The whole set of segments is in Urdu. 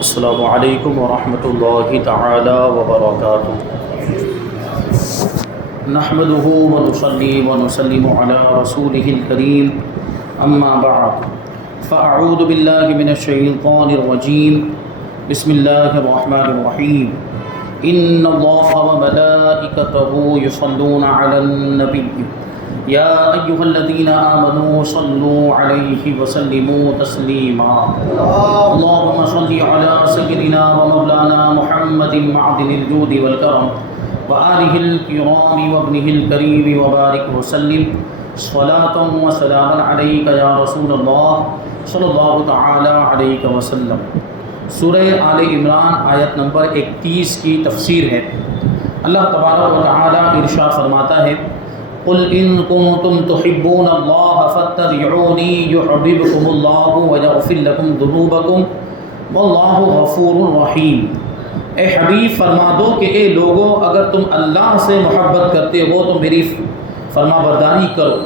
السلام علیکم ورحمۃ اللہ تعالی وبرکاتہ۔ نحمده ونصلي ونسلم على رسوله الكريم اما بعد فاعوذ باللہ من الشیطان الرجیم بسم اللہ الرحمن الرحیم ان اللہ وملائکته یصلون علی النبی یا ایہا الذین آمنوا صلوا علیہ وسلموا تسلیما اللہم صل علی سیدنا ومولانا محمد معدن الجود والکرم وآلہ الکرام وابنہ الکریم وبارک وسلم صلاۃ وسلاما علیک یا رسول اللہ صلی اللہ تعالی علیہ وسلم۔ سورہ آل عمران آیت نمبر 31 کی تفسیر ہے۔ اللہ تبارک و تعالی ارشاد فرماتا ہے قل ان کنتم تحبون اللہ فاتبعونی یحببکم اللہ ویغفر لکم ذنوبکم واللہ غفور رحیم۔ اے حبیب فرما دو کہ اے لوگو اگر تم اللہ سے محبت کرتے ہو تو میری فرما برداری کرو،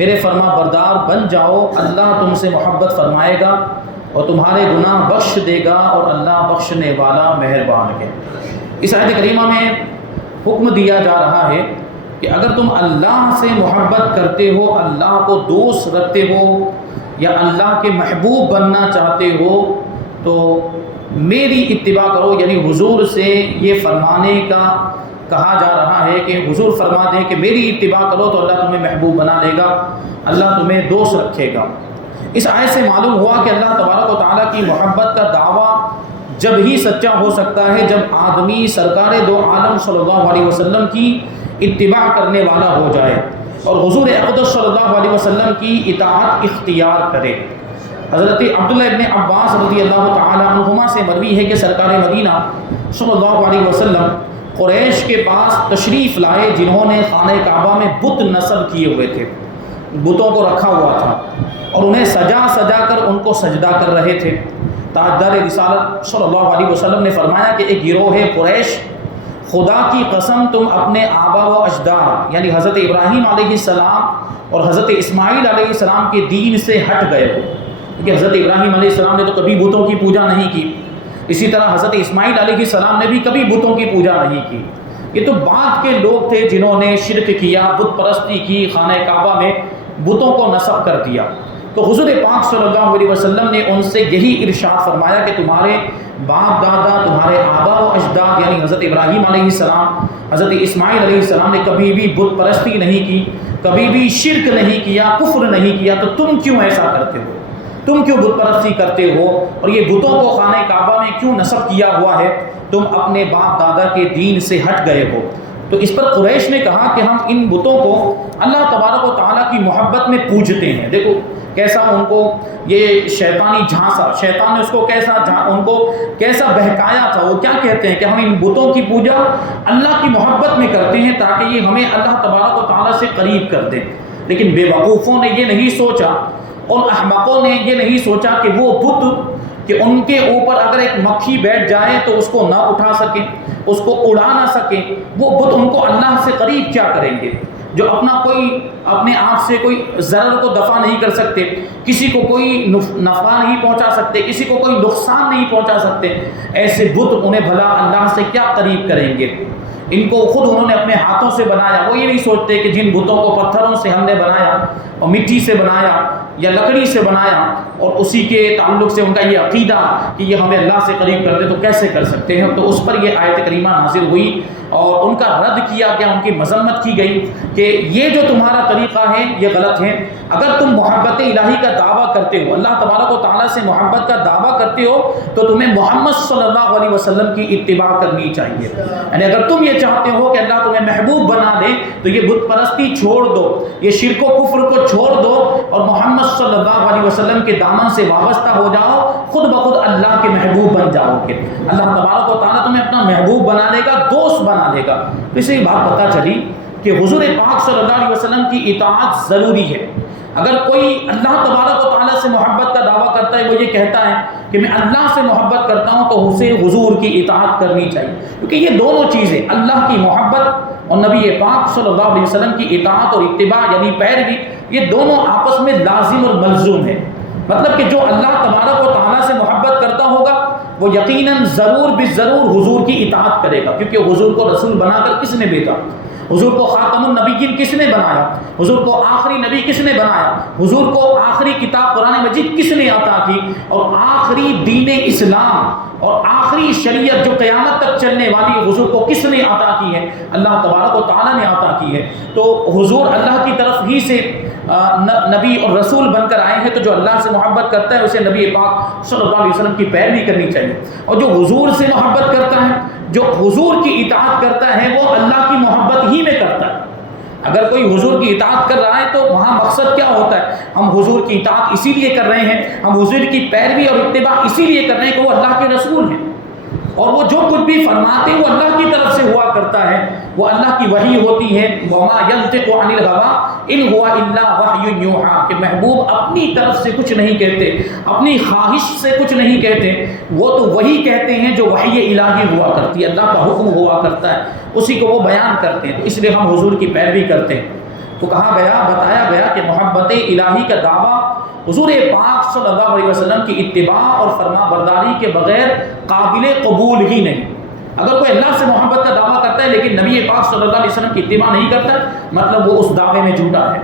میرے فرما بردار بن جاؤ، اللہ تم سے محبت فرمائے گا اور تمہارے گناہ بخش دے گا اور اللہ بخشنے والا مہربان ہے۔ اس آیت کریمہ میں حکم دیا جا رہا ہے کہ اگر تم اللہ سے محبت کرتے ہو، اللہ کو دوست رکھتے ہو یا اللہ کے محبوب بننا چاہتے ہو تو میری اتباع کرو، یعنی حضور سے یہ فرمانے کا کہا جا رہا ہے کہ حضور فرما دیں کہ میری اتباع کرو تو اللہ تمہیں محبوب بنا دے گا، اللہ تمہیں دوست رکھے گا۔ اس آیت سے معلوم ہوا کہ اللہ تبارک و تعالیٰ کی محبت کا دعویٰ جب ہی سچا ہو سکتا ہے جب آدمی سرکار دو عالم صلی اللہ علیہ وسلم کی اتباع کرنے والا ہو جائے اور حضور اقدس صلی اللہ علیہ وسلم کی اطاعت اختیار کرے۔ حضرت عبداللہ ابن عباس رضی اللہ تعالی عنہما سے مروی ہے کہ سرکار مدینہ صلی اللہ علیہ وسلم قریش کے پاس تشریف لائے جنہوں نے خانہ کعبہ میں بت نصب کیے ہوئے تھے، بتوں کو رکھا ہوا تھا اور انہیں سجا سجا کر ان کو سجدہ کر رہے تھے۔ تاجدار رسالت صلی اللہ علیہ وسلم نے فرمایا کہ ایک گروہ قریش، خدا کی قسم تم اپنے آبا و اجداد یعنی حضرت ابراہیم علیہ السلام اور حضرت اسماعیل علیہ السلام کے دین سے ہٹ گئے ہو، کیونکہ حضرت ابراہیم علیہ السلام نے تو کبھی بتوں کی پوجا نہیں کی، اسی طرح حضرت اسماعیل علیہ السلام نے بھی کبھی بتوں کی پوجا نہیں کی۔ یہ تو بعد کے لوگ تھے جنہوں نے شرک کیا، بت پرستی کی، خانہ کعبہ میں بتوں کو نصب کر دیا۔ تو حضور پاک صلی اللہ علیہ وسلم نے ان سے یہی ارشاد فرمایا کہ تمہارے باپ دادا، تمہارے آبا و اجداد یعنی حضرت ابراہیم علیہ السلام، حضرت اسماعیل علیہ السلام نے کبھی بھی بت پرستی نہیں کی، کبھی بھی شرک نہیں کیا، کفر نہیں کیا، تو تم کیوں ایسا کرتے ہو؟ تم کیوں بت پرستی کرتے ہو اور یہ بتوں کو خانہ کعبہ میں کیوں نصب کیا ہوا ہے؟ تم اپنے باپ دادا کے دین سے ہٹ گئے ہو۔ تو اس پر قریش نے کہا کہ ہم ان بتوں کو اللہ تبارک و تعالیٰ کی محبت میں پوجتے ہیں۔ دیکھو کیسا ان کو یہ شیطانی جھانسا، شیطان نے ان کو کیسا بہکایا تھا۔ وہ کیا کہتے ہیں کہ ہم ان بتوں کی پوجا اللہ کی محبت میں کرتے ہیں تاکہ یہ ہمیں اللہ تبارک و تعالیٰ سے قریب کر دیں۔ لیکن بے وقوفوں نے یہ نہیں سوچا، اور احمقوں نے یہ نہیں سوچا کہ وہ بت کہ ان کے اوپر اگر ایک مکھی بیٹھ جائے تو اس کو نہ اٹھا سکیں، اس کو اڑا نہ سکیں، وہ بت ان کو اللہ سے قریب کیا کریں گے؟ جو اپنے آپ سے کوئی ضرر کو دفع نہیں کر سکتے، کسی کو کوئی نفع نہیں پہنچا سکتے، کسی کو کوئی نقصان نہیں پہنچا سکتے، ایسے بت انہیں بھلا اللہ سے کیا قریب کریں گے؟ ان کو خود انہوں نے اپنے ہاتھوں سے بنایا۔ وہ یہ نہیں سوچتے کہ جن بتوں کو پتھروں سے ہم نے بنایا اور مٹی سے بنایا یا لکڑی سے بنایا اور اسی کے تعلق سے ان کا یہ عقیدہ کہ یہ ہمیں اللہ سے قریب کرتے تو کیسے کر سکتے ہیں؟ تو اس پر یہ آیت کریمہ نازل ہوئی اور ان کا رد کیا گیا، ان کی مذمت کی گئی کہ یہ جو تمہارا طریقہ ہے یہ غلط ہے۔ اگر تم محبت الہی کا دعویٰ کرتے ہو، اللہ تبارک و تعالیٰ سے محبت کا دعویٰ کرتے ہو تو تمہیں محمد صلی اللہ علیہ وسلم کی اتباع کرنی چاہیے۔ یعنی اگر تم یہ چاہتے ہو کہ اللہ تمہیں محبوب بنا دے تو یہ بت پرستی چھوڑ دو، یہ شرک و کفر کو چھوڑ دو اور محمد صلی اللہ علیہ وسلم کے دامن سے وابستہ ہو جاؤ، خود بخود اللہ کے محبوب بن جاؤ گے۔ اللہ تبارک و تعالیٰ تمہیں اپنا محبوب بنا دے گا، دوست بنا دے گا۔ تو اس سے یہ بات پتہ چلی کہ حضور پاک صلی اللہ علیہ وسلم کی اطاعت ضروری ہے۔ اگر کوئی اللہ تبارک و تعالیٰ سے محبت کا دعویٰ کرتا ہے، وہ یہ کہتا ہے کہ میں اللہ سے محبت کرتا ہوں تو اسے حضور کی اطاعت کرنی چاہیے، کیونکہ یہ دونوں چیزیں اللہ کی محبت اور نبی پاک صلی اللہ علیہ وسلم کی اطاعت اور اتباع یعنی پیروی، یہ دونوں آپس میں لازم اور ملزوم ہے۔ مطلب کہ جو اللہ تبارک و تعالیٰ سے محبت کرتا ہوگا وہ یقیناً ضرور بالضرور حضور کی اطاعت کرے گا، کیونکہ حضور کو رسول بنا کر کس نے بھیجا؟ حضور کو خاتم النبیین کس نے بنایا؟ حضور کو آخری نبی کس نے بنایا؟ حضور کو آخری کتاب قرآن مجید کس نے عطا کی؟ اور آخری دین اسلام اور آخری شریعت جو قیامت تک چلنے والی حضور کو کس نے عطا کی ہے؟ اللہ تبارک و تعالیٰ نے عطا کی ہے۔ تو حضور اللہ کی طرف ہی سے نبی اور رسول بن کر آئے ہیں، تو جو اللہ سے محبت کرتا ہے اسے نبی پاک صلی اللہ علیہ وسلم کی پیروی کرنی چاہیے، اور جو حضور سے محبت کرتا ہے، جو حضور کی اطاعت کرتا ہے، وہ اللہ کی محبت ہی میں کرتا ہے۔ اگر کوئی حضور کی اطاعت کر رہا ہے تو وہاں مقصد کیا ہوتا ہے؟ ہم حضور کی اطاعت اسی لیے کر رہے ہیں، ہم حضور کی پیروی اور اتباع اسی لیے کر رہے ہیں کہ وہ اللہ کے رسول ہیں، اور وہ جو کچھ بھی فرماتے ہیں وہ اللہ کی طرف سے ہوا کرتا ہے، وہ اللہ کی وحی ہوتی ہے۔ وما ينطق عن الهوى ان هو الا وحی یوحى، کہ محبوب اپنی طرف سے کچھ نہیں کہتے، اپنی خواہش سے کچھ نہیں کہتے، وہ تو وہی کہتے ہیں جو وحی الہی ہوا کرتی ہے، اللہ کا حکم ہوا کرتا ہے، اسی کو وہ بیان کرتے ہیں۔ تو اس لیے ہم حضور کی پیروی کرتے ہیں۔ تو کہا گیا، بتایا گیا کہ محبت الہی کا دعویٰ حضور پاک صلی اللہ علیہ وسلم کی اتباع اور فرما برداری کے بغیر قابل قبول ہی نہیں۔ اگر کوئی اللہ سے محبت کا دعویٰ کرتا ہے لیکن نبی پاک صلی اللہ علیہ وسلم کی اتباع نہیں کرتا، مطلب وہ اس دعوے میں جھوٹا ہے۔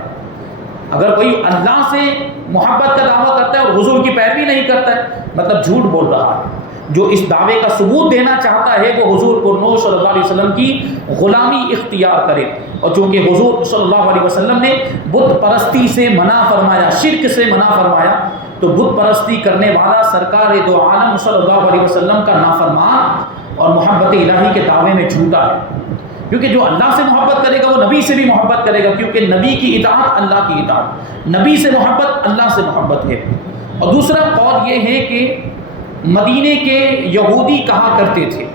اگر کوئی اللہ سے محبت کا دعویٰ کرتا ہے اور حضور کی پیروی نہیں کرتا ہے، مطلب جھوٹ بول رہا ہے۔ جو اس دعوے کا ثبوت دینا چاہتا ہے وہ حضور پرنور صلی اللہ علیہ وسلم کی غلامی اختیار کرے، اور چونکہ حضور صلی اللہ علیہ وسلم نے بت پرستی سے منع فرمایا، شرک سے منع فرمایا، تو بت پرستی کرنے والا سرکار دو عالم صلی اللہ علیہ وسلم کا نافرمان اور محبت الہی کے دعوے میں جھوٹا ہے۔ کیونکہ جو اللہ سے محبت کرے گا وہ نبی سے بھی محبت کرے گا، کیونکہ نبی کی اطاعت اللہ کی اطاعت، نبی سے محبت اللہ سے محبت ہے۔ اور دوسرا قول یہ ہے کہ مدینے کے یہودی کہا کرتے تھے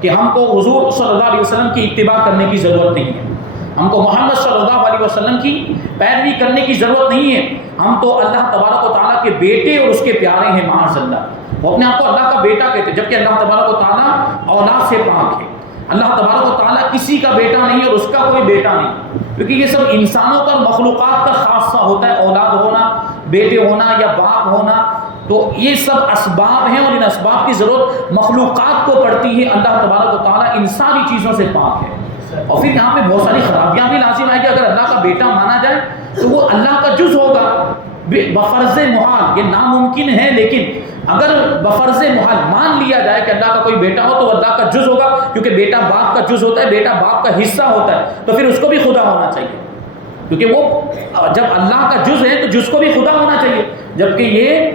کہ ہم کو حضور صلی اللہ علیہ وسلم کی اتباع کرنے کی ضرورت نہیں ہے، ہم کو محمد صلی اللہ علیہ وسلم کی پیروی کرنے کی ضرورت نہیں ہے، ہم تو اللہ تبارک و تعالیٰ کے بیٹے اور اس کے پیارے ہیں، معاذ اللہ۔ وہ اپنے آپ کو اللہ کا بیٹا کہتے ہیں، جبکہ اللہ تبارک و تعالیٰ اولاد سے پاک ہے۔ اللہ تبارک و تعالیٰ کسی کا بیٹا نہیں اور اس کا کوئی بیٹا نہیں، کیونکہ یہ سب انسانوں کا مخلوقات کا خاصہ ہوتا ہے، اولاد ہونا، بیٹے ہونا یا باپ ہونا، تو یہ سب اسباب ہیں، اور ان اسباب کی ضرورت مخلوقات کو پڑتی ہے۔ اللہ تبارک و تعالیٰ ان ساری چیزوں سے پاک ہے۔ اور پھر یہاں پہ بہت ساری خرابیاں بھی لازم آئے کہ اگر اللہ کا بیٹا مانا جائے تو وہ اللہ کا جز ہوگا بفرض محال، یہ ناممکن ہے، لیکن اگر بفرض محال مان لیا جائے کہ اللہ کا کوئی بیٹا ہو تو اللہ کا جز ہوگا، کیونکہ بیٹا باپ کا جز ہوتا ہے، بیٹا باپ کا حصہ ہوتا ہے، تو پھر اس کو بھی خدا ہونا چاہیے، کیونکہ وہ جب اللہ کا جز ہے تو جز کو بھی خدا ہونا چاہیے، جبکہ یہ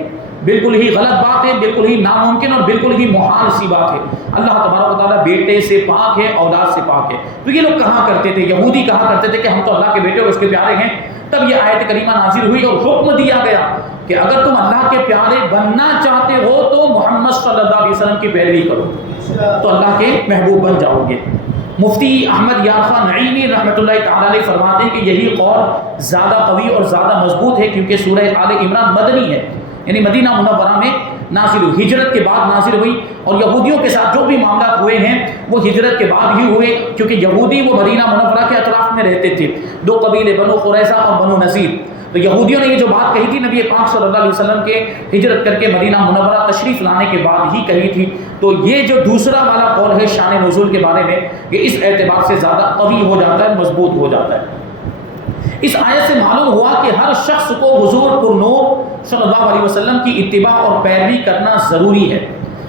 بالکل ہی غلط بات ہے، بالکل ہی ناممکن اور بالکل ہی محال سی بات ہے۔ اللہ تبارک و تعالیٰ بیٹے سے پاک ہے، اولاد سے پاک ہے۔ تو یہ لوگ کہا کرتے تھے، یہودی کہا کرتے تھے کہ ہم تو اللہ کے بیٹے اور اس کے پیارے ہیں۔ تب یہ آیت کریمہ نازل ہوئی اور حکم دیا گیا کہ اگر تم اللہ کے پیارے بننا چاہتے ہو تو محمد صلی اللہ علیہ وسلم کی پیروی کرو، تو اللہ کے محبوب بن جاؤ گے۔ مفتی احمد یار خان نعیمی رحمۃ اللہ تعالیٰ علیہ فرماتے ہیں کہ یہی قول زیادہ قوی اور زیادہ مضبوط ہے، کیونکہ سورہ آل عمران مدنی ہے، یعنی مدینہ منورہ میں نازل ہوئی، ہجرت کے بعد نازل ہوئی، اور یہودیوں کے ساتھ جو بھی معاملات ہوئے ہیں وہ ہجرت کے بعد ہی ہوئے، کیونکہ یہودی وہ مدینہ منورہ کے اطراف میں رہتے تھے، دو قبیلے بنو قریظہ اور بنو نذیر۔ تو یہودیوں نے یہ جو بات کہی تھی نبی پاک صلی اللہ علیہ وسلم کے ہجرت کر کے مدینہ منورہ تشریف لانے کے بعد ہی کہی تھی۔ تو یہ جو دوسرا والا قول ہے شان نزول کے بارے میں، یہ اس اعتبار سے زیادہ قوی ہو جاتا ہے، مضبوط ہو جاتا ہے۔ اس آیت سے معلوم ہوا کہ ہر شخص کو حضور پرنور صلی اللہ علیہ وسلم کی اتباع اور پیروی کرنا ضروری ہے۔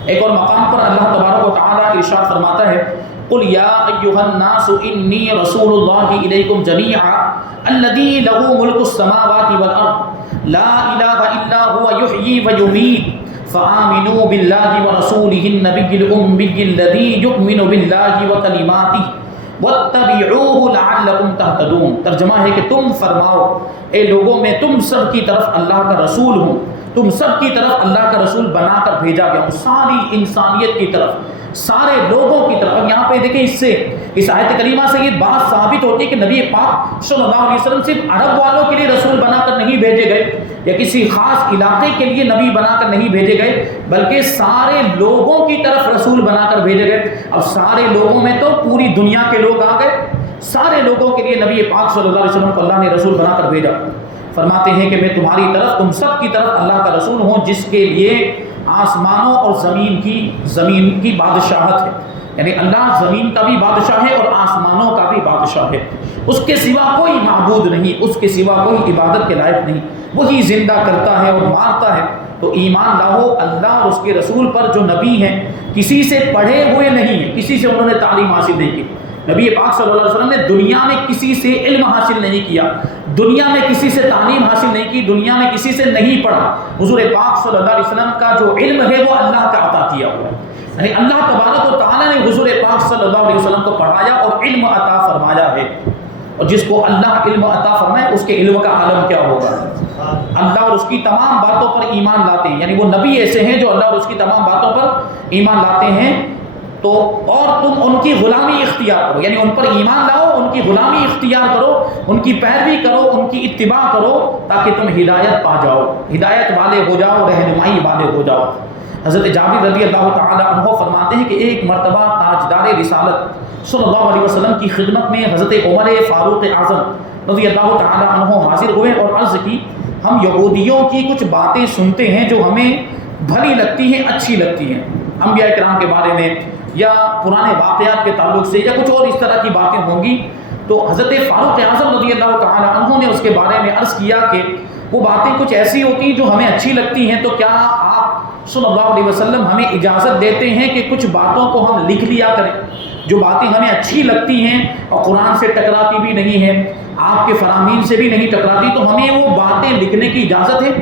ایک اور مقام پر اللہ تبارک و تعالیٰ ارشاد فرماتا ہے، قل یا ایھا الناس انی رسول اللہ الیکم جمیعا الذی لہ ملک السماوات والارض لا الہ الا هو یحیی ویمیت فآمنوا باللہ ورسولہ النبی الأمی الذی یؤمن باللہ وکلماتہ واتبعوہ لعلکم تہتدون۔ ترجمہ ہے کہ تم فرماؤ اے لوگوں میں تم سب کی طرف اللہ کا رسول ہوں، تم سب کی طرف اللہ کا رسول بنا کر بھیجا گیا ہوں، ساری انسانیت کی طرف، سارے لوگوں کی طرف۔ اب یہاں پہ دیکھیں اس آیت کریمہ سے یہ بات ثابت ہوتی ہے کہ نبی پاک صلی اللہ علیہ وسلم صرف عرب والوں کے لیے رسول بنا کر نہیں بھیجے گئے، یا کسی خاص علاقے کے لیے نبی بنا کر نہیں بھیجے گئے، بلکہ سارے لوگوں کی طرف رسول بنا کر بھیجے گئے۔ اب سارے لوگوں میں تو پوری دنیا کے لوگ آ گئے، سارے لوگوں کے لیے نبی پاک صلی اللہ علیہ وسلم کو اللہ نے رسول بنا کر بھیجا۔ فرماتے ہیں کہ میں تمہاری طرف، تم سب کی طرف اللہ کا رسول ہوں، جس کے لیے آسمانوں اور زمین کی بادشاہت ہے، یعنی اللہ زمین کا بھی بادشاہ ہے اور آسمانوں کا بھی بادشاہ ہے، اس کے سوا کوئی معبود نہیں، اس کے سوا کوئی عبادت کے لائق نہیں، وہی زندہ کرتا ہے اور مارتا ہے۔ تو ایمان لاؤ اللہ اور اس کے رسول پر جو نبی ہیں، کسی سے پڑھے ہوئے نہیں ہیں، کسی سے انہوں نے تعلیم حاصل نہیں کی۔ نبی پاک صلی اللہ علیہ وسلم نے دنیا میں کسی سے علم حاصل نہیں کیا، دنیا میں کسی سے تعلیم حاصل نہیں کی، دنیا میں کسی سے نہیں پڑھا۔ حضور پاک صلی اللہ علیہ وسلم کا جو علم ہے وہ اللہ کا عطا کیا ہوا ہے، یعنی اللہ تبارک و تعالیٰ نے حضور پاک صلی اللہ علیہ وسلم کو پڑھایا اور علم عطا فرمایا ہے۔ اور جس کو اللہ علم عطا فرمائے اس کے علم کا عالم کیا ہوگا؟ اللہ اور اس کی تمام باتوں پر ایمان لاتے ہیں، یعنی وہ نبی ایسے ہیں جو اللہ اور اس کی تمام باتوں پر ایمان لاتے ہیں۔ تو اور تم ان کی غلامی اختیار کرو، یعنی ان پر ایمان لاؤ، ان کی غلامی اختیار کرو، ان کی پیروی کرو، ان کی اتباع کرو، تاکہ تم ہدایت پا جاؤ، ہدایت والے ہو جاؤ، رہنمائی والے ہو جاؤ۔ حضرت جابر رضی اللہ تعالی عنہ فرماتے ہیں کہ ایک مرتبہ تاجدار رسالت صلی اللہ علیہ وسلم کی خدمت میں حضرت عمر فاروق اعظم رضی اللہ تعالی عنہ حاضر ہوئے اور عرض کی، ہم یہودیوں کی کچھ باتیں سنتے ہیں جو ہمیں بھلی لگتی ہیں، اچھی لگتی ہیں، انبیاء کرام کے بارے میں یا پرانے واقعات کے تعلق سے یا کچھ اور اس طرح کی باتیں ہوں گی۔ تو حضرت فاروق اعظم رضی اللہ تعالی عنہ نے اس کے بارے میں عرض کیا کہ وہ باتیں کچھ ایسی ہوتی ہیں جو ہمیں اچھی لگتی ہیں، تو کیا آپ صلی اللہ علیہ وسلم ہمیں اجازت دیتے ہیں کہ کچھ باتوں کو ہم لکھ لیا کریں، جو باتیں ہمیں اچھی لگتی ہیں اور قرآن سے ٹکراتی بھی نہیں ہیں، آپ کے فرامین سے بھی نہیں ٹکراتی، تو ہمیں وہ باتیں لکھنے کی اجازت ہے؟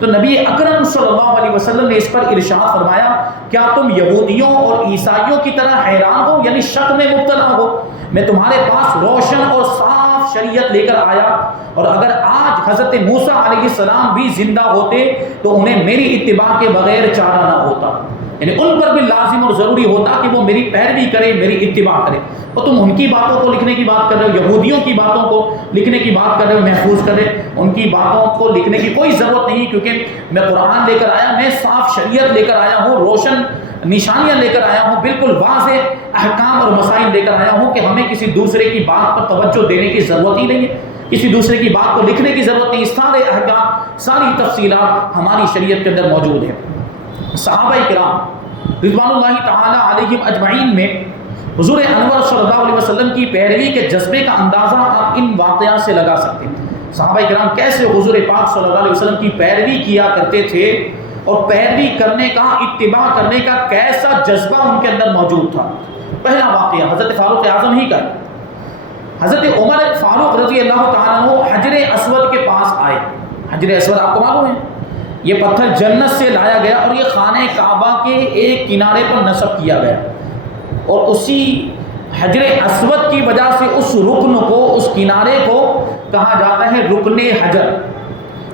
تو نبی اکرم صلی اللہ علیہ وسلم نے اس پر ارشاد فرمایا، کیا تم یہودیوں اور عیسائیوں کی طرح حیران ہو، یعنی شک میں مبتلا ہو؟ میں تمہارے پاس روشن اور صاف شریعت لے کر آیا، اور اگر آج حضرت موسیٰ علیہ السلام بھی زندہ ہوتے تو انہیں میری اتباع کے بغیر چارہ نہ ہوتا، یعنی ان پر بھی لازم اور ضروری ہوتا کہ وہ میری پیروی کرے، میری اتباع کرے۔ اور تم ان کی باتوں کو لکھنے کی بات کر رہے ہو، یہودیوں کی باتوں کو لکھنے کی بات کر رہے ہو، محفوظ کر رہے، ان کی باتوں کو لکھنے کی کوئی ضرورت نہیں، کیونکہ میں قرآن لے کر آیا، میں صاف شریعت لے کر آیا ہوں، روشن نشانیاں لے کر آیا ہوں، بالکل واضح احکام اور مسائل لے کر آیا ہوں کہ ہمیں کسی دوسرے کی بات پر توجہ دینے کی ضرورت ہی نہیں ہے، کسی دوسرے کی بات کو لکھنے کی ضرورت نہیں، سارے احکام، ساری تفصیلات ہماری شریعت کے اندر موجود ہیں۔ صحابہ کرام رضوان اللہ تعالی علیہم اجمعین میں حضور انور صلی اللہ علیہ وسلم کی پیروی کے جذبے کا اندازہ آپ ان واقعات سے لگا سکتے ہیں۔ صحابہ کرام کیسے حضور پاک صلی اللہ علیہ وسلم کی پیروی کیا کرتے تھے، اور پیروی کرنے کا، اتباع کرنے کا کیسا جذبہ ان کے اندر موجود تھا۔ پہلا واقعہ حضرت فاروق اعظم ہی کا ہے۔ حضرت عمر فاروق رضی اللہ تعالیٰ عنہ حجر اسود کے پاس آئے۔ حجر اسود آپ کو معلوم ہے، یہ پتھر جنت سے لایا گیا اور یہ خانہ کعبہ کے ایک کنارے پر نصب کیا گیا، اور اسی حجر اسود کی وجہ سے اس رکن کو، اس کنارے کو کہا جاتا ہے رکن حجر،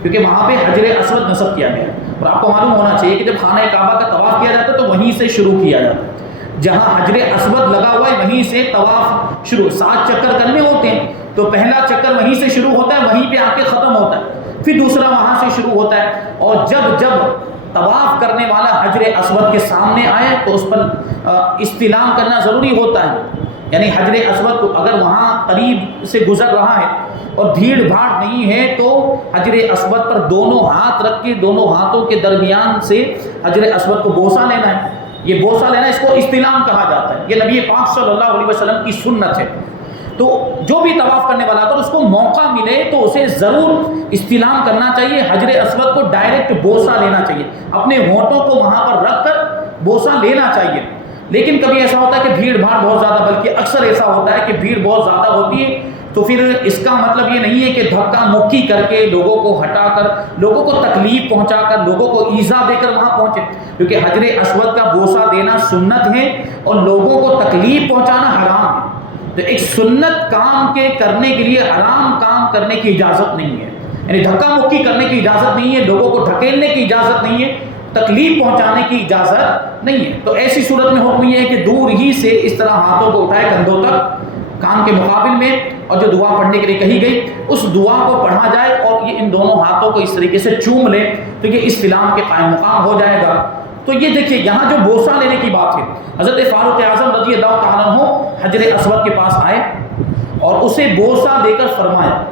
کیونکہ وہاں پہ حجر اسود نصب کیا گیا۔ اور آپ کو معلوم ہونا چاہیے کہ جب خانہ کعبہ کا طواف کیا جاتا ہے تو وہیں سے شروع کیا جاتا ہے، جہاں حجر اسود لگا ہوا ہے وہیں سے طواف شروع، 7 چکر کرنے ہوتے ہیں، تو پہلا چکر وہیں سے شروع ہوتا ہے، وہیں پہ آ کے ختم ہوتا ہے، پھر دوسرا وہاں سے شروع ہوتا ہے۔ اور جب طواف کرنے والا حجر اسود کے سامنے آئے تو اس پر استلام کرنا ضروری ہوتا ہے، یعنی حجر اسود کو اگر وہاں قریب سے گزر رہا ہے اور بھیڑ بھاڑ نہیں ہے تو حجر اسود پر دونوں ہاتھ رکھ کے دونوں ہاتھوں کے درمیان سے حجر اسود کو بوسہ لینا ہے، یہ بوسہ لینا، اس کو استلام کہا جاتا ہے، یہ نبی پاک صلی اللہ علیہ وسلم کی سنت ہے۔ تو جو بھی طواف کرنے والا اگر اس کو موقع ملے تو اسے ضرور استلام کرنا چاہیے، حجر اسود کو ڈائریکٹ بوسہ لینا چاہیے، اپنے ہونٹوں کو وہاں پر رکھ کر بوسہ لینا چاہیے۔ لیکن کبھی ایسا ہوتا ہے کہ بھیڑ بھاڑ بہت زیادہ، بلکہ اکثر ایسا ہوتا ہے کہ بھیڑ بہت زیادہ ہوتی ہے، تو پھر اس کا مطلب یہ نہیں ہے کہ دھکا مکی کر کے لوگوں کو ہٹا کر، لوگوں کو تکلیف پہنچا کر، لوگوں کو ایذا دے کر وہاں پہنچے، کیونکہ حجر اسود کا بوسہ دینا سنت ہے اور لوگوں کو تکلیف پہنچانا حرام ہے۔ تو ایک سنت کام کے کرنے کے لیے حرام کام کرنے کی اجازت نہیں ہے، یعنی دھکا مکی کرنے کی اجازت نہیں ہے، لوگوں کو ڈھکیلنے کی اجازت نہیں ہے، تکلیف پہنچانے کی اجازت نہیں ہے۔ تو ایسی صورت میں حکم یہ ہے کہ دور ہی سے اس طرح ہاتھوں کو اٹھائے کندھوں تک کان کے مقابل میں، اور جو دعا پڑھنے کے لیے کہی گئی اس دعا کو پڑھا جائے اور یہ ان دونوں ہاتھوں کو اس طریقے سے چوم لے تو یہ استلام کے قائم مقام ہو جائے گا۔ تو یہ دیکھیے یہاں جو بوسہ لینے کی بات ہے، حضرت فاروق اعظم رضی اللہ تعالیٰ عنہ حجر اسود کے پاس آئے اور اسے بوسہ دے کر فرمایا،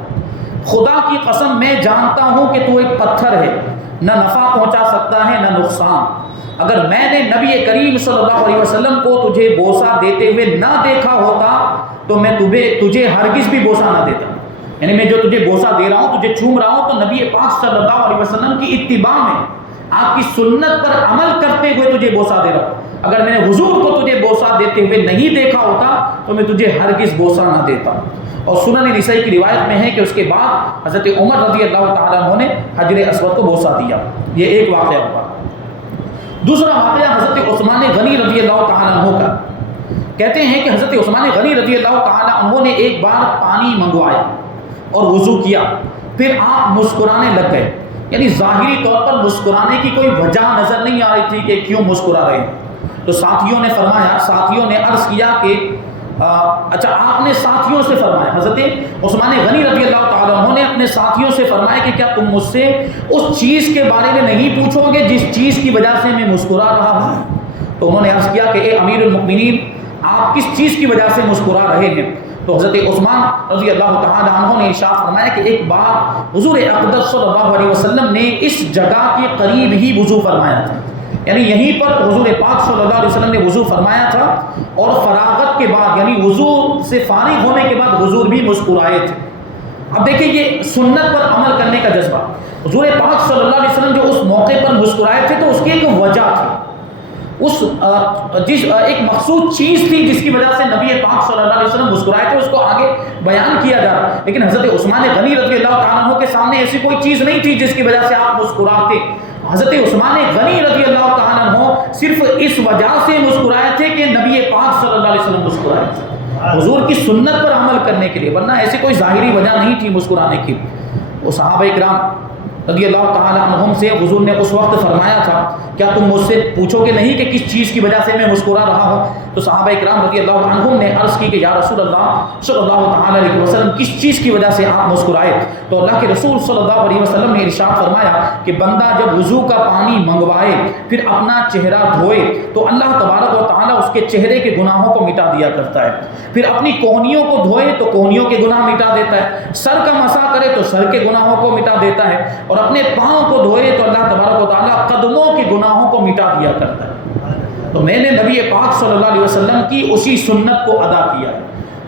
خدا کی قسم میں جانتا ہوں کہ تو ایک پتھر ہے، نہ نفع پہنچا سکتا ہے نہ نقصان، اگر میں نے نبی کریم صلی اللہ علیہ وسلم کو تجھے بوسہ دیتے ہوئے نہ دیکھا ہوتا تو میں تجھے ہرگز بھی بوسہ نہ دیتا. یعنی میں جو تجھے بوسہ دے رہا ہوں، تجھے چوم رہا ہوں، تو نبی پاک صلی اللہ علیہ وسلم کی اتباع میں، آپ کی سنت پر عمل کرتے ہوئے تجھے بوسہ دے رہا ہوں. اگر میں نے حضور کو تجھے بوسہ دیتے ہوئے نہیں دیکھا ہوتا تو میں تجھے ہرگز بوسہ نہ دیتا. اور سنن نسائی کی روایت میں ہے کہ اس کے بعد حضرت عمر رضی اللہ تعالیٰ عنہ نے حجر اسود کو بوسہ دیا. یہ ایک واقعہ ہوا. دوسرا واقعہ حضرت عثمان غنی رضی اللہ تعالیٰ عنہ کا. کہتے ہیں کہ حضرت عثمان غنی رضی اللہ تعالیٰ عنہ نے ایک بار پانی منگوایا اور وضو کیا، پھر آپ مسکرانے لگ گئے. یعنی ظاہری طور پر مسکرانے کی کوئی وجہ نظر نہیں آ رہی تھی کہ کیوں مسکرا رہے ہیں. تو ساتھیوں نے عرض کیا کہ اچھا آپ نے ساتھیوں سے فرمایا، حضرت عثمان غنی رضی اللہ تعالیٰ عنہ نے اپنے ساتھیوں سے فرمایا کہ کیا تم مجھ سے اس چیز کے بارے میں نہیں پوچھو گے جس چیز کی وجہ سے میں مسکرا رہا ہوں؟ تو انہوں نے عرض کیا کہ اے امیر المؤمنین، آپ کس چیز کی وجہ سے مسکرا رہے ہیں؟ تو حضرت عثمان رضی اللہ تعالیٰ عنہ نے ارشاد فرمایا کہ ایک بار حضور اقدس صلی اللہ علیہ وسلم نے اس جگہ کے قریب ہی وضو فرمایا تھا. یعنی یہیں پر حضور پاک صلی اللہ علیہ وسلم نے وضو فرمایا تھا اور فراغت کے بعد، یعنی وضو سے فارغ ہونے کے بعد حضور بھی مسکرائے تھے. اب دیکھیں یہ سنت پر عمل کرنے کا جذبہ. حضور پاک صلی اللہ علیہ وسلم جو اس موقع پر مسکرائے تھے تو اس کی ایک وجہ تھی، ایک مخصوص چیز تھی جس کی وجہ سے نبی پاک صلی اللہ علیہ وسلم مسکرائے تھے. اس کو آگے بیان کیا جا رہا ہے. لیکن حضرت عثمان غنی رضی اللہ تعالیٰ عنہ کے سامنے ایسی کوئی چیز نہیں تھی جس کی وجہ سے آپ مسکراتے. حضرت عثمان غنی رضی اللہ تعالیٰ عنہ صرف اس وجہ سے مسکرائے تھے کہ نبی پاک صلی اللہ علیہ وسلم مسکرائے تھے، حضور کی سنت پر عمل کرنے کے لیے، ورنہ ایسی کوئی ظاہری وجہ نہیں تھی مسکرانے کی. وہ صحابہ کرام رضی اللہ تعالیٰ عنہم سے حضور نے اس وقت فرمایا تھا کیا تم مجھ سے پوچھو گے نہیں کہ کس چیز کی وجہ سے میں مسکرا رہا ہوں؟ تو صحابہ کرام رضی اللہ عنہم نے عرض کی کہ یا رسول اللہ صلی اللہ تعالیٰ علیہ وسلم کس چیز کی وجہ سے آپ مسکرائے؟ تو اللہ کے رسول صلی اللہ علیہ وسلم نے ارشاد فرمایا کہ بندہ جب وضو کا پانی منگوائے پھر اپنا چہرہ دھوئے تو اللہ تبارک و تعالیٰ اس کے چہرے کے گناہوں کو مٹا دیا کرتا ہے. پھر اپنی کوہنیوں کو دھوئے تو کوہنیوں کے گناہ مٹا دیتا ہے. سر کا مسح کرے تو سر کے گناہوں کو مٹا دیتا ہے. اور اپنے پاؤں کو دھوئے تو اللہ تبارک و تعالیٰ قدموں کے گناہوں کو مٹا دیا کرتا ہے. تو میں نے نبی پاک صلی اللہ علیہ وسلم کی اسی سنت کو ادا کیا ہے.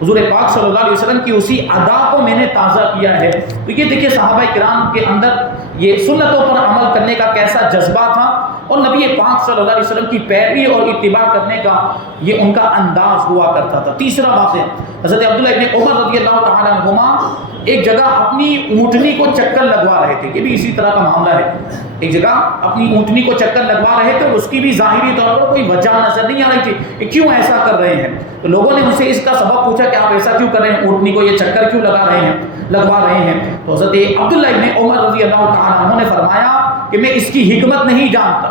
حضور پاک صلی اللہ علیہ وسلم کی اسی ادا کو میں نے تازہ کیا ہے. تو یہ دیکھیے صحابہ کرام کے اندر یہ سنتوں پر عمل کرنے کا کیسا جذبہ تھا اور نبی پاک صلی اللہ علیہ وسلم کی پیروی اور اتباع کرنے کا یہ ان کا انداز ہوا کرتا تھا. تیسرا واقعہ حضرت عبداللہ ابن عمر رضی اللہ تعالیٰ عنہما ایک جگہ اپنی اونٹنی کو چکر لگوا رہے تھے. یہ بھی اسی طرح کا معاملہ ہے. ایک جگہ اپنی اونٹنی کو چکر لگوا رہے تھے اور اس کی بھی ظاہری طور پر کوئی وجہ نظر نہیں آ رہی تھی کہ کیوں ایسا کر رہے ہیں. تو لوگوں نے ان سے اس کا سبب پوچھا کہ آپ ایسا کیوں کر رہے ہیں، اونٹنی کو یہ چکر کیوں لگوا رہے ہیں. تو حضرت عبداللہ ابن عمر رضی اللہ تعالیٰ عنہ نے فرمایا کہ میں اس کی حکمت نہیں جانتا،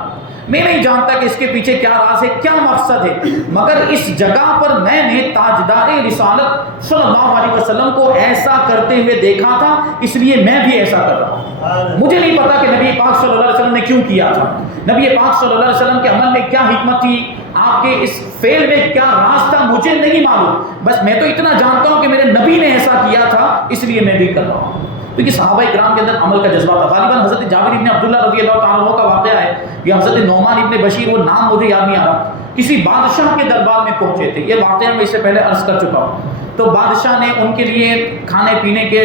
میں نہیں جانتا کہ اس کے پیچھے کیا راز ہے، کیا مقصد ہے، مگر اس جگہ پر میں نے تاجدار رسالت صلی اللہ علیہ وسلم کو ایسا کرتے ہوئے دیکھا تھا، اس لیے میں بھی ایسا کر رہا ہوں. مجھے نہیں پتا کہ نبی پاک صلی اللہ علیہ وسلم نے کیوں کیا تھا، نبی پاک صلی اللہ علیہ وسلم کے عمل میں کیا حکمت تھی، آپ کے اس فعل میں کیا راز تھا، مجھے نہیں معلوم. بس میں تو اتنا جانتا ہوں کہ میرے نبی نے ایسا کیا تھا اس لیے میں بھی کر رہا ہوں. کیونکہ صحابہ کرام کے اندر عمل کا جذبہ تھا. غالباً حضرت جابر ابن عبداللہ رضی اللہ تعالیٰ عنہ کا واقعہ ہے یا حضرت نعمان ابن بشیر، وہ نام مجھے یاد نہیں آ رہا، کسی بادشاہ کے دربار میں پہنچے تھے. یہ واقعہ میں اس سے پہلے عرض کر چکا ہوں. تو بادشاہ نے ان کے لیے کھانے پینے کے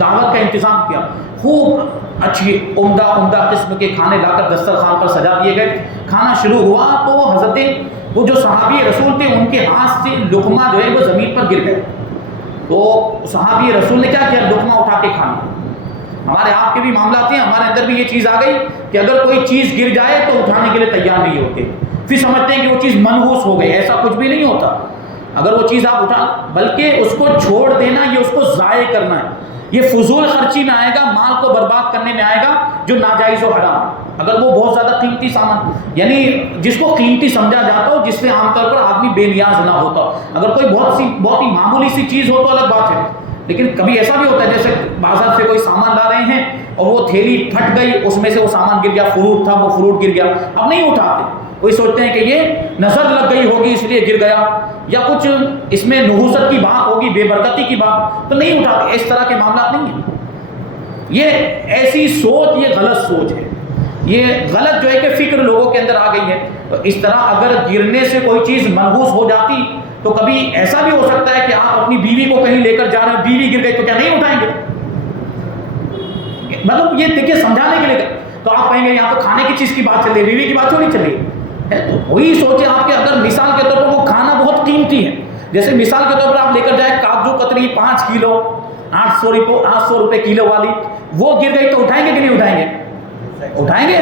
دعوت کا انتظام کیا. خوب اچھی عمدہ قسم کے کھانے لا کر دسترخوان پر سجا دیے گئے. کھانا شروع ہوا تو حضرت وہ جو صحابی رسول تھے ان کے ہاتھ سے لقمہ جو ہے وہ زمین پر گر گئے. تو صحابی رسول نے کیا کیا، لقمہ اٹھا کے کھانا. ہمارے آپ کے بھی معاملات ہیں، ہمارے اندر بھی یہ چیز آ گئی کہ اگر کوئی چیز گر جائے تو اٹھانے کے لیے تیار نہیں ہوتے، پھر سمجھتے ہیں کہ وہ چیز منحوس ہو گئی. ایسا کچھ بھی نہیں ہوتا. اگر وہ چیز آپ اٹھا، بلکہ اس کو چھوڑ دینا، یہ اس کو ضائع کرنا ہے، یہ فضول خرچی میں آئے گا، مال کو برباد کرنے میں آئے گا جو ناجائز و حرام. اگر وہ بہت زیادہ قیمتی سامان، یعنی جس کو قیمتی سمجھا جاتا ہو، جس سے عام طور پر آدمی بے نیاز نہ ہوتا. اگر کوئی بہت ہی معمولی سی چیز ہو تو الگ بات ہے. لیکن کبھی ایسا بھی ہوتا ہے جیسے بازار سے کوئی سامان لا رہے ہیں اور وہ تھیلی پھٹ گئی، اس میں سے وہ سامان گر گیا، فروٹ تھا وہ فروٹ گر گیا، اب نہیں اٹھاتے. کوئی سوچتے ہیں کہ یہ نظر لگ گئی ہوگی اس لیے گر گیا، یا کچھ اس میں نحوست کی بات ہوگی، بے برکتی کی بات، تو نہیں اٹھاتے. اس طرح کے معاملات نہیں ہیں. یہ ایسی سوچ، یہ غلط سوچ ہے. یہ غلط جو ہے کہ فکر لوگوں کے اندر آ گئی ہے. تو اس طرح اگر گرنے سے کوئی چیز منحوس ہو جاتی تو کبھی ایسا بھی ہو سکتا ہے کہ آپ اپنی بیوی کو کہیں لے کر جا رہے ہیں, بیوی گر گئی تو کیا نہیں اٹھائیں گے؟ مطلب یہ دیکھیے سمجھانے کے لیے. تو آپ کہیں گے یہاں تو کھانے کی چیز کی بات چل رہی ہے, بیوی کی بات کیوں نہیں چل رہی ہے؟ تو وہی سوچے آپ کہ اگر مثال کے طور پر وہ کھانا بہت قیمتی ہے, جیسے مثال کے طور پر آپ لے کر جائیں کاجو کتری 5 کلو 800 روپے کلو والی, وہ گر گئی تو اٹھائیں گے کہ نہیں اٹھائیں گے؟ اٹھائیں گے.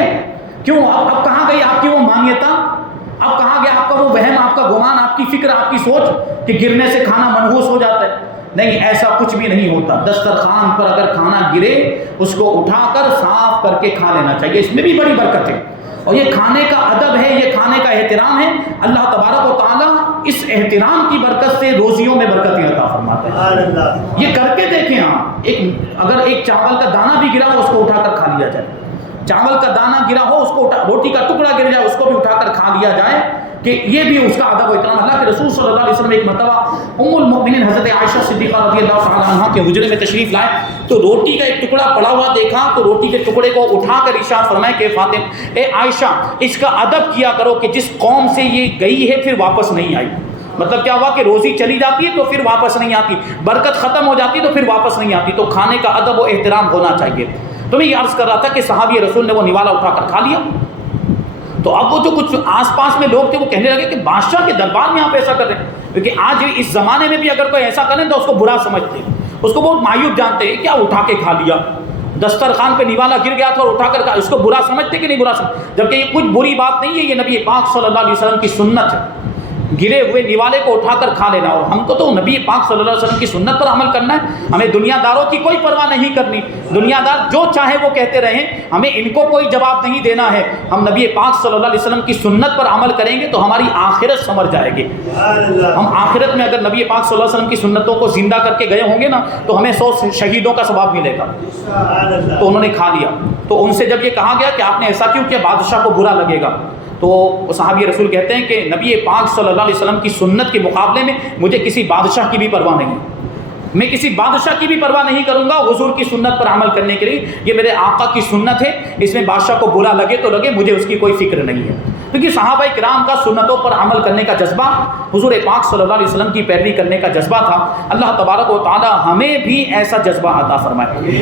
کیوں؟ اب کہاں گئی آپ کی وہ مانیتا؟ اب کہاں گیا آپ کا وہ وہم, آپ کا گمان, آپ کی فکر, آپ کی سوچ کہ گرنے سے کھانا منحوس ہو جاتا ہے؟ نہیں, ایسا کچھ بھی نہیں ہوتا. دسترخوان پر اگر کھانا گرے اس کو اٹھا کر صاف کر کے کھا لینا چاہیے, اس میں بھی بڑی برکت ہے. اور یہ کھانے کا ادب ہے, یہ کھانے کا احترام ہے. اللہ تبارک و تعالیٰ اس احترام کی برکت سے روزیوں میں برکتیں عطا فرماتے ہیں. یہ کر کے دیکھیں آپ, اگر ایک چاول کا دانہ بھی گرا ہو اس کو اٹھا کر کھا لیا جائے, چاول کا دانہ گرا ہو اس کو روٹی کا ٹکڑا گر جائے اس کو بھی اٹھا کر کھا لیا جائے, کہ یہ بھی اس کا ادب و احترام. اللہ کے رسول صلی اللہ علیہ وسلم ایک مرتبہ ام المؤمنین حضرت عائشہ صدیقہ رضی اللہ تعالی عنہا کے حجرے میں تشریف لائے تو روٹی کا ایک ٹکڑا پڑا ہوا دیکھا تو روٹی کے ٹکڑے کو اٹھا کر ارشاد فرمائے کہ فاطمہ اے عائشہ اس کا ادب کیا کرو کہ جس قوم سے یہ گئی ہے پھر واپس نہیں آئی. مطلب کیا ہوا کہ روزی چلی جاتی ہے تو پھر واپس نہیں آتی, برکت ختم ہو جاتی تو پھر واپس نہیں آتی. تو کھانے کا ادب و احترام ہونا چاہیے. تو میں یہ عرض کر رہا تھا کہ صحابی رسول نے وہ نوالا اٹھا کر کھا لیا. تو اب وہ جو کچھ آس پاس میں لوگ تھے وہ کہنے لگے کہ بادشاہ کے دربار میں آپ ایسا کر رہے ہیں, کیونکہ آج اس زمانے میں بھی اگر کوئی ایسا کریں تو اس کو برا سمجھتے ہیں, اس کو بہت معیوب جانتے ہیں. کیا اٹھا کے کھا لیا, دسترخوان پہ نوالا گر گیا تھا اور اٹھا کر کھا, اس کو برا سمجھتے کہ نہیں برا سمجھتے؟ جبکہ یہ کچھ بری بات نہیں ہے, یہ نبی پاک صلی اللہ علیہ وسلم کی سنت ہے, گرے ہوئے نوالے کو اٹھا کر کھا لینا. اور ہم کو تو نبی پاک صلی اللہ علیہ وسلم کی سنت پر عمل کرنا ہے, ہمیں دنیا داروں کی کوئی پرواہ نہیں کرنی. دنیا دار جو چاہے وہ کہتے رہیں, ہمیں ان کو کوئی جواب نہیں دینا ہے. ہم نبی پاک صلی اللہ علیہ وسلم کی سنت پر عمل کریں گے تو ہماری آخرت سنور جائے گی. ہم آخرت میں اگر نبی پاک صلی اللہ علیہ وسلم کی سنتوں کو زندہ کر کے گئے ہوں گے نا تو ہمیں 100 شہیدوں کا ثواب ملے گا. تو انہوں نے کھا لیا. تو ان سے جب یہ کہا گیا کہ آپ نے ایسا کیوں کیا, بادشاہ کو برا لگے گا, تو صحابی رسول کہتے ہیں کہ نبی پاک صلی اللہ علیہ وسلم کی سنت کے مقابلے میں مجھے کسی بادشاہ کی بھی پرواہ نہیں, میں کسی بادشاہ کی بھی پرواہ نہیں کروں گا حضور کی سنت پر عمل کرنے کے لیے. یہ میرے آقا کی سنت ہے, اس میں بادشاہ کو برا لگے تو لگے, مجھے اس کی کوئی فکر نہیں ہے. کیونکہ صحابہ کرام کا سنتوں پر عمل کرنے کا جذبہ, حضور پاک صلی اللہ علیہ وسلم کی پیروی کرنے کا جذبہ تھا. اللہ تبارک و تعالی ہمیں بھی ایسا جذبہ عطا فرمائے.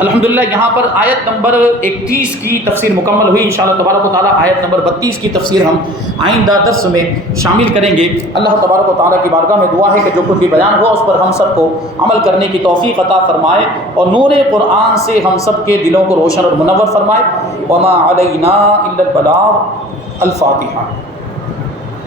الحمدللہ یہاں پر آیت نمبر 31 کی تفسیر مکمل ہوئی. انشاءاللہ تبارک و تعالی آیت نمبر 32 کی تفسیر ہم آئندہ درس میں شامل کریں گے. اللہ تبارک و تعالی کی بارگاہ میں دعا ہے کہ جو کچھ بھی بیان ہوا اس پر ہم سب کو عمل کرنے کی توفیق عطا فرمائے اور نور قرآن سے ہم سب کے دلوں کو روشن اور منور فرمائے. وما علینا الا البلاغ. الفاتحہ.